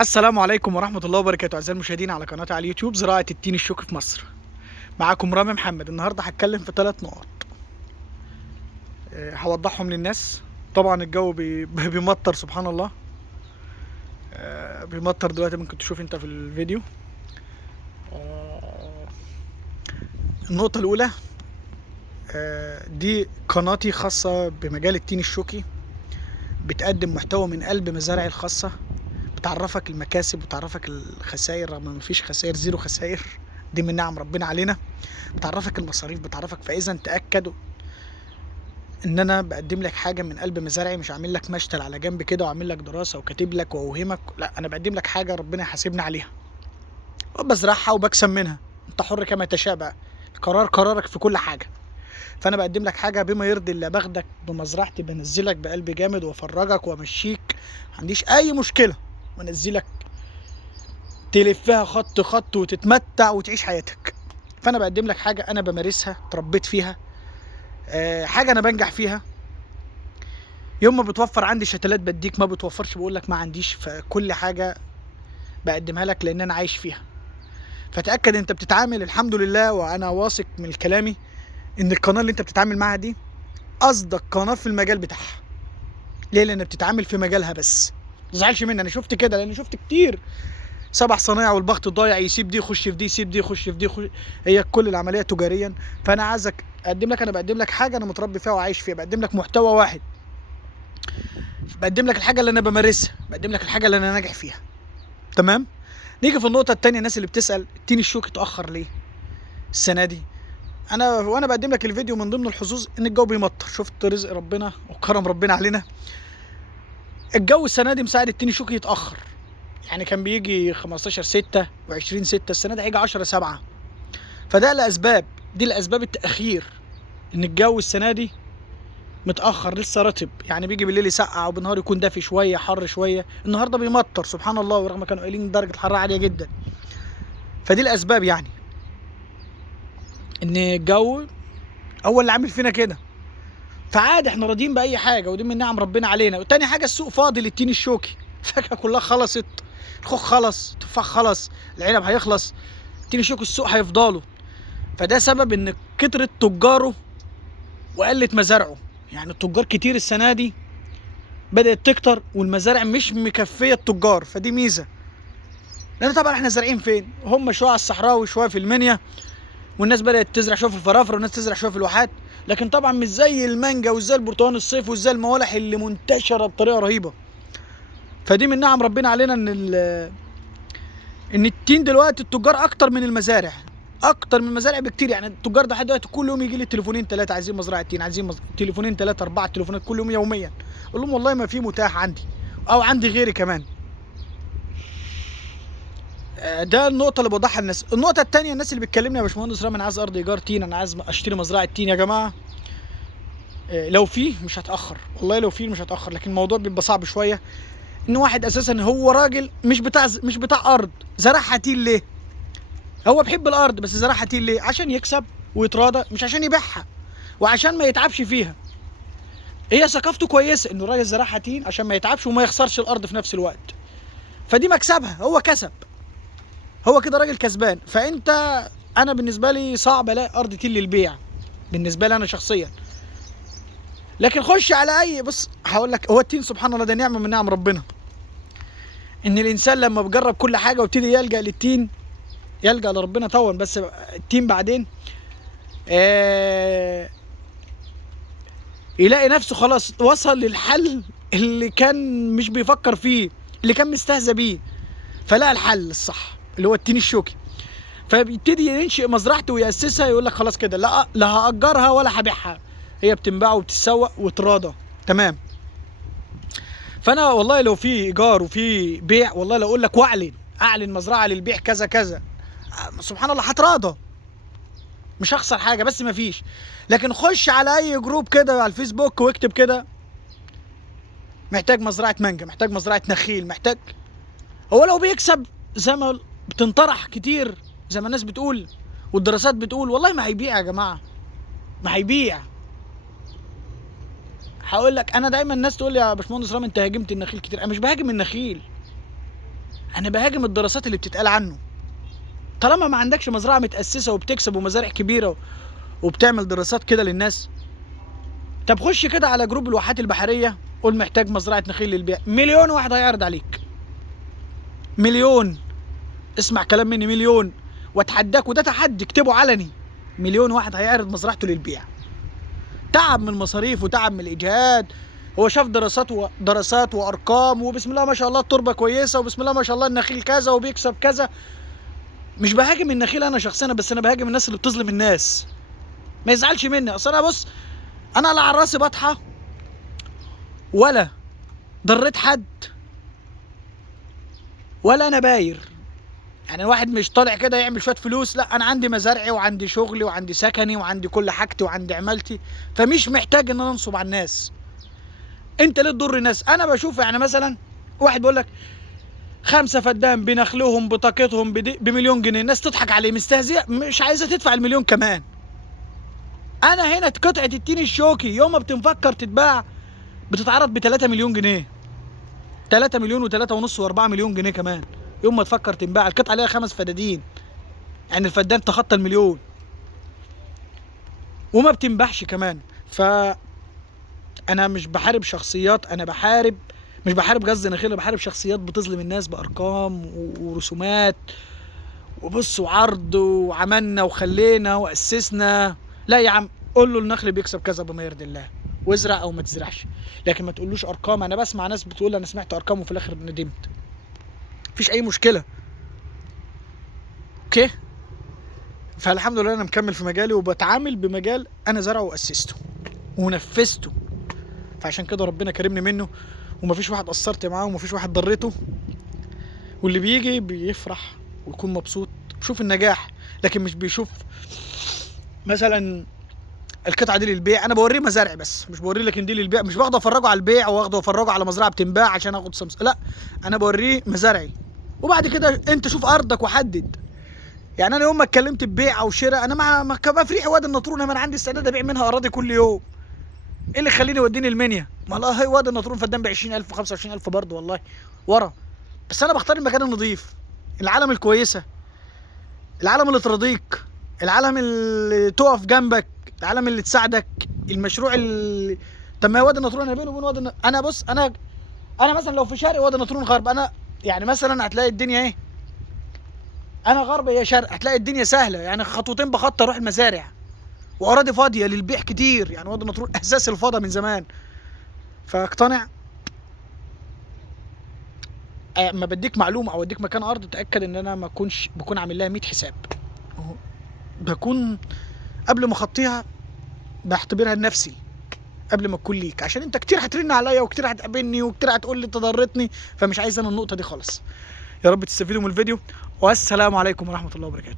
السلام عليكم ورحمة الله وبركاته أعزائي المشاهدين على قناتي على اليوتيوب زراعة التين الشوكي في مصر. معاكم رامي محمد. النهاردة هتكلم في 3 نقط هوضحهم للناس. طبعا الجو بيمطر سبحان الله. بيمطر دلوقتي، ممكن تشوف انت في الفيديو. النقطة الأولى، دي قناتي خاصة بمجال التين الشوكي، بتقدم محتوى من قلب مزارعي الخاصة، بتعرفك المكاسب وتعرفك الخسائر رغم ما فيش خسائر، زيرو خسائر، دي من نعم ربنا علينا. بتعرفك المصاريف، بتعرفك، فاذا تاكدوا ان انا بقدم لك حاجه من قلب مزارعي، مش عامل لك مشتل على جنب كده وعامل لك دراسه وكاتب لك واوهمك، لا، انا بقدم لك حاجه ربنا يحاسبني عليها وبزرعها وبكسب منها. انت حر كما تشاء بقى، قرارك في كل حاجه. فانا بقدم لك حاجه بما يرضي الله، باخدك بمزرعتي، بنزلك بقلب جامد وافرجك وامشيك، ما عنديش اي مشكله، وانزلك تلفها خط خط وتتمتع وتعيش حياتك. فانا بقدم لك حاجه انا بمارسها، اتربيت فيها، حاجه انا بنجح فيها. يوم ما بتوفر عندي شتلات بديك، ما بتوفرش بقول لك ما عنديش. فكل حاجه بقدمها لك لان انا عايش فيها. فتاكد انت بتتعامل، الحمد لله وانا واثق من كلامي ان القناه اللي انت بتتعامل معاها دي اصدق قناه في المجال بتاعها. ليه؟ لان بتتعامل في مجالها بس. ما تزعلش مني، انا شفت كده، لان شفت كتير سبع صنايع والبخت ضايع، يسيب دي يخش في دي، يسيب دي يخش في دي هي كل العمليه تجاريا. فانا عايزك اقدم لك، انا بقدم لك حاجه انا متربي فيها وعايش فيها، بقدم لك محتوى واحد، بقدم لك الحاجه اللي انا بمارسها، بقدم لك الحاجه اللي انا ناجح فيها. تمام. نيجي في النقطه الثانيه، الناس اللي بتسال التين الشوكي اتاخر ليه السنه دي. وانا بقدم لك الفيديو من ضمن الحظوظ ان الجو بيمطر. شفت رزق ربنا وكرم ربنا علينا. الجو السنه دي مساعد التين الشوكي يتاخر. يعني كان بيجي 15/6 و20/6، السنه دي هيجي 10/7. فده لاسباب، دي الاسباب التاخير، ان الجو السنه دي متاخر، لسه رطب. يعني بيجي بالليل يسقع وبالنهار يكون دافي شويه، حر شويه. النهارده بيمطر سبحان الله، ورغم كانوا قايلين درجه الحراره عاليه جدا. فدي الاسباب، يعني ان الجو هو اللي عامل فينا كده. فعادي، احنا راضيين باي حاجه، ودي من نعم ربنا علينا. وتاني حاجه، السوق فاضي للتين الشوكي. الفاكهه كلها خلصت، الخوخ خلص، التفاح خلص، العنب هيخلص، التين الشوكي السوق هيفضله. فده سبب ان كترت تجاره وقلت مزارعه. يعني التجار كتير السنه دي بدات تكتر، والمزارع مش مكفيه التجار. فدي ميزه، لان طبعا احنا زارعين فين؟ هم شويه على الصحراء وشويه في المنيا، والناس بدات تزرع شويه في الفرافره، والناس تزرع شويه في الواحات. لكن طبعا مش زي المانجا وزي البرتقال الصيف وزي الموالح اللي منتشره بطريقه رهيبه. فدي من نعم ربنا علينا ان التين دلوقتي التجار اكتر من المزارع، اكتر من المزارع بكتير. يعني التجار ده لحد دلوقتي كل يوم يجي لي تليفونين 3 عايزين مزرعه تين، عايزين تليفونين 3 4 تليفونات كل يوم يوميا. اقول لهم والله ما في متاح عندي، او عندي غيري كمان. ده النقطه اللي بوضحها للناس. النقطه الثانيه، الناس اللي بتكلمني يا باشمهندس رامي انا عايز ارض ايجار تين، انا عايز اشتري مزرعه تين. يا جماعه لو فيه مش هتاخر، والله لو فيه مش هتاخر. لكن الموضوع بيبقى صعب شويه، ان واحد اساسا هو راجل مش بتاع ارض، زرعها تين ليه؟ هو بيحب الارض بس زرعها تين ليه؟ عشان يكسب ويتراضى، مش عشان يبيعها وعشان ما يتعبش فيها. هي ثقافته كويسه انه الراجل زرعها تين عشان ما يتعبش وما يخسرش الارض في نفس الوقت. فدي مكسبها، هو كسب، هو كده راجل كسبان. انا بالنسبه لي صعب الاقي ارض تين للبيع، بالنسبه لي انا شخصيا. لكن خش على بص هقول لك، هو التين سبحان الله ده نعمه من نعم ربنا. ان الانسان لما بيجرب كل حاجه وابتدي يلجا للتين، يلجا لربنا طبعا، بس التين بعدين يلاقي نفسه خلاص وصل للحل اللي كان مش بيفكر فيه، اللي كان مستهزأ بيه، فلقى الحل الصح اللي هو التين الشوكي. فبيبتدي ينشئ مزرعته ويأسسها، يقول لك خلاص كده، لا هأجرها ولا هبيعها، هي بتنباع وبتتسوق وتراضى. تمام. فانا والله لو في ايجار وفي بيع، والله لو اقول لك اعلن مزرعه للبيع كذا كذا، سبحان الله هتراضى، مش هخسر حاجه. بس ما فيش. لكن خش على اي جروب كده على الفيسبوك واكتب كده محتاج مزرعه مانجا، محتاج مزرعه نخيل، محتاج. هو لو بيكسب زي ما بتنطرح كتير، زي ما الناس بتقول والدراسات بتقول، والله ما هيبيع يا جماعه، ما هيبيع. هقول لك، انا دايما الناس تقول لي يا باشمهندس رامي انت هاجمت النخيل كتير. انا مش بهاجم النخيل، انا بهاجم الدراسات اللي بتتقال عنه. طالما ما عندكش مزرعه متاسسه وبتكسب ومزارع كبيره وبتعمل دراسات كده للناس، طب خش كده على جروب الواحات البحريه قول محتاج مزرعه نخيل للبيع، مليون واحد هيعرض عليك. مليون، اسمع كلام مني، مليون. واتحداك، وده تحدي اكتبه علني، مليون واحد هيعرض مزرعته للبيع. تعب من المصاريف وتعب من الاجهاد، هو شاف دراسات وارقام، وبسم الله ما شاء الله التربه كويسه، وبسم الله ما شاء الله النخيل كذا وبيكسب كذا. مش بهاجم النخيل انا شخصيا، بس انا بهاجم الناس اللي بتظلم الناس. ما يزعلش مني، اصل انا بص، انا لا على راسي بطحه ولا ضريت حد ولا انا باير. يعني الواحد مش طالع كده يعمل شويه فلوس، لا، انا عندي مزارعي وعندي شغلي وعندي سكني وعندي كل حاجتي وعندي عمالتي، فمش محتاج ان انا انصب على الناس. انت ليه تضر الناس؟ انا بشوف يعني مثلا واحد بيقول لك 5 فدان بنخلهم بطاقتهم بمليون جنيه، الناس تضحك عليه، مستهزئ، مش عايزه تدفع المليون كمان. انا هنا قطعه التين الشوكي يوم ما بتنفكر تتباع بتتعرض ب 3 مليون جنيه، 3 مليون و3 ونص و4 مليون جنيه كمان يوم ما تفكر تنباع. القطعه ليها 5 فدادين، يعني الفدان تخطى المليون وما بتنباعش كمان. ف انا مش بحارب شخصيات، انا مش بحارب غزة نخيل، انا بحارب شخصيات بتظلم الناس بارقام ورسومات وبص وعرض وعملنا وخلينا واسسنا. لا يا عم، قول له النخل بيكسب كذا بما يرضي الله، وازرع او ما تزرعش، لكن ما تقولوش ارقام. انا بسمع ناس بتقول انا سمعت ارقام وفي الاخر ندمت. مفيش اي مشكله، اوكي. فالحمد لله انا مكمل في مجالي وبتعامل بمجال انا زرعه واسسته ونفذته، فعشان كده ربنا كرمني منه، ومفيش واحد قصرت معاه ومفيش واحد ضريته، واللي بيجي بيفرح ويكون مبسوط بيشوف النجاح، لكن مش بيشوف مثلا القطعه دي للبيع. انا بوريه مزارعي بس، مش بوريه لكن دي للبيع، مش باخده افرجه على البيع واخده افرجه على مزرعه بتنباع عشان اخد سمس، لا، انا بوريه مزارعي، وبعد كده انت شوف ارضك وحدد. يعني انا يوم ما اتكلمت ببيع او شراء، انا ما كان في ريحه وادي النطرون، انا عندي استعداد ابيع منها اراضي كل يوم. ايه اللي يخليني يوديني المنيا؟ والله هي وادي النطرون فدان ب 20,000 و25,000 برضه والله ورا، بس انا بختار المكان النظيف، العالم الكويسه، العالم اللي ترضيك، العالم اللي تقف جنبك، العالم اللي تساعدك، المشروع اللي. طب ما وادي النطرون انا بينه وبين وادي انا بص، انا مثلا لو في شرق وادي النطرون غرب، انا يعني مثلا هتلاقي الدنيا ايه، انا غرب هي شرق، هتلاقي الدنيا سهله، يعني خطوتين بخط اروح المزارع واراضي فاضيه للبيع كتير. يعني وادي النطرون اساس الفضا من زمان، فاقتنع. اما بديك معلومه او اديك مكان ارض، تاكد ان انا ما بكون عامل لها 100 حساب، بكون قبل ما اخطيها بعتبرها لنفسي قبل ما تكون ليك، عشان انت كتير هترن عليا وكتير هتقابلني وكتير هتقول لي تضرتني، فمش عايز انا النقطه دي خالص. يا رب تستفيدوا من الفيديو، والسلام عليكم ورحمه الله وبركاته.